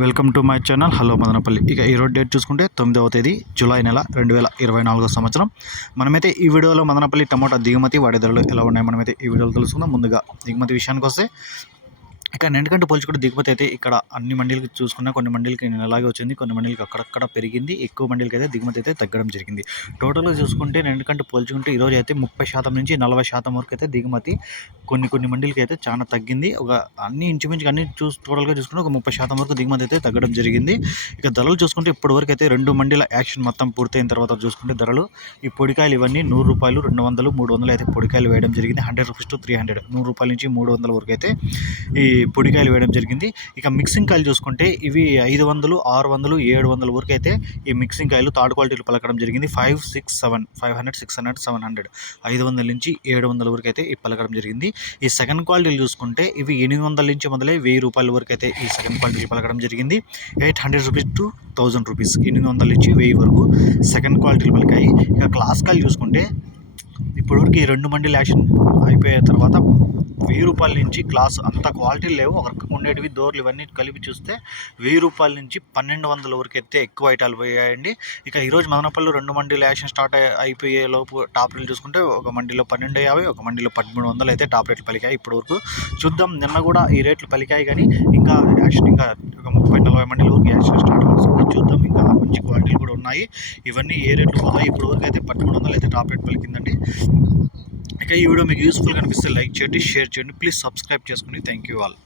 Welcome to my channel hello Madanapalle. ఇక ఈరోజు date చూసుకుంటే 9వ తేదీ జూలై నెల 2024 సంవత్సరం. మనమైతే ఈ వీడియోలో మదనపల్లి టమోటా దిగుమతి వాడే ధరలు ఎలా ఉన్నాయి మనమైతే ఈ వీడియోలో తెలుసుకుందాం. ముందుగా దిగుమతి విషయానికి వస్తే ఇక నిన్నటికంటే పోల్చుకుంటే దిగుమతి అయితే ఇక్కడ అన్ని మండీలకి చూసుకున్నా కొన్ని మండీలకి అలాగే వచ్చింది, కొన్ని మండీలకి అక్కడక్కడ పెరిగింది, ఎక్కువ మండీలకి అయితే దిగుమతి అయితే తగ్గడం జరిగింది. టోటల్గా చూసుకుంటే నిన్నటికంటే పోల్చుకుంటే ఈరోజు అయితే 30% నుంచి 40% వరకు అయితే దిగుమతి కొన్ని మండీలకి అయితే చాలా తగ్గింది. ఒక అన్ని ఇంచుమించుగా అన్ని టోటల్గా చూసుకుంటే ఒక 30% వరకు దిగుమతి అయితే తగ్గడం జరిగింది. ఇక ధరలు చూసుకుంటే ఇప్పటి వరకు అయితే 2 మండీల యాక్షన్ మొత్తం పూర్తయిన తర్వాత చూసుకుంటే ధరలు ఈ పొడికాయలు ఇవన్నీ 100 రూపాయలు, 200, 300 అయితే పొడికాయలు వేయడం జరిగింది. 100 రూపీస్ టు 300, 100 రూపాయల నుంచి 300 వరకు అయితే ఈ పొడికాయలు వేయడం జరిగింది. ఇక మిక్సింగ్ కాయలు చూసుకుంటే ఇవి 500, 600, 700 వరకు అయితే ఈ మిక్సింగ్ కాయలు థర్డ్ క్వాలిటీలు పలకడం జరిగింది. 500, 600, 700, 500 నుంచి 700 వరకు అయితే ఈ పలకడం జరిగింది. ఈ సెకండ్ క్వాలిటీలు చూసుకుంటే ఇవి 800 నుంచి మొదలై 1000 రూపాయల వరకు అయితే ఈ సెకండ్ క్వాలిటీలు పలకడం జరిగింది. 800 రూపీస్ టు 1000 రూపీస్, 800 నుంచి 1000 వరకు సెకండ్ క్వాలిటీలు పలికాయి. ఇక క్లాస్ కాయలు చూసుకుంటే ఇప్పటివరకు ఈ 2 మండీల యాక్షన్ అయిపోయిన తర్వాత 1000 రూపాయల నుంచి క్లాస్ అంత క్వాలిటీలు లేవు, ఒక ఉండేటివి దోర్లు ఇవన్నీ కలిపి చూస్తే 1000 రూపాయల నుంచి 1200 వరకు అయితే ఎక్కువ ఐటాలు పోయాయండి. ఇక ఈరోజు మదనపల్లిలో 2 మండీల యాక్షన్ స్టార్ట్ అయిపోయే లోపు టాప్ రేట్లు చూసుకుంటే ఒక మండీలో 1250, ఒక మండీలో 1300 అయితే టాప్ రేట్లు పలికాయి. ఇప్పటి వరకు చూద్దాం, నిన్న కూడా ఈ రేట్లు పలికాయి, కానీ ఇంకా యాక్షన్ ఇంకా ఒక 30-40 మండీల వరకు యాక్షన్ స్టార్ట్ అవ్వాల్సింది. చూద్దాం, ఇంకా మంచి క్వాలిటీలు కూడా ఉన్నాయి. ఇవన్నీ ఏ రేట్లు పోతాయి. ఇప్పుడు వరకు అయితే 1300 అయితే టాప్ రేట్ పలికిందండి. ఇక ఈ వీడియో మీకు యూస్ఫుల్గా అనిపిస్తే లైక్ చేయండి, షేర్ చేయండి, ప్లీజ్ సబ్స్క్రైబ్ చేసుకోండి. Thank you all.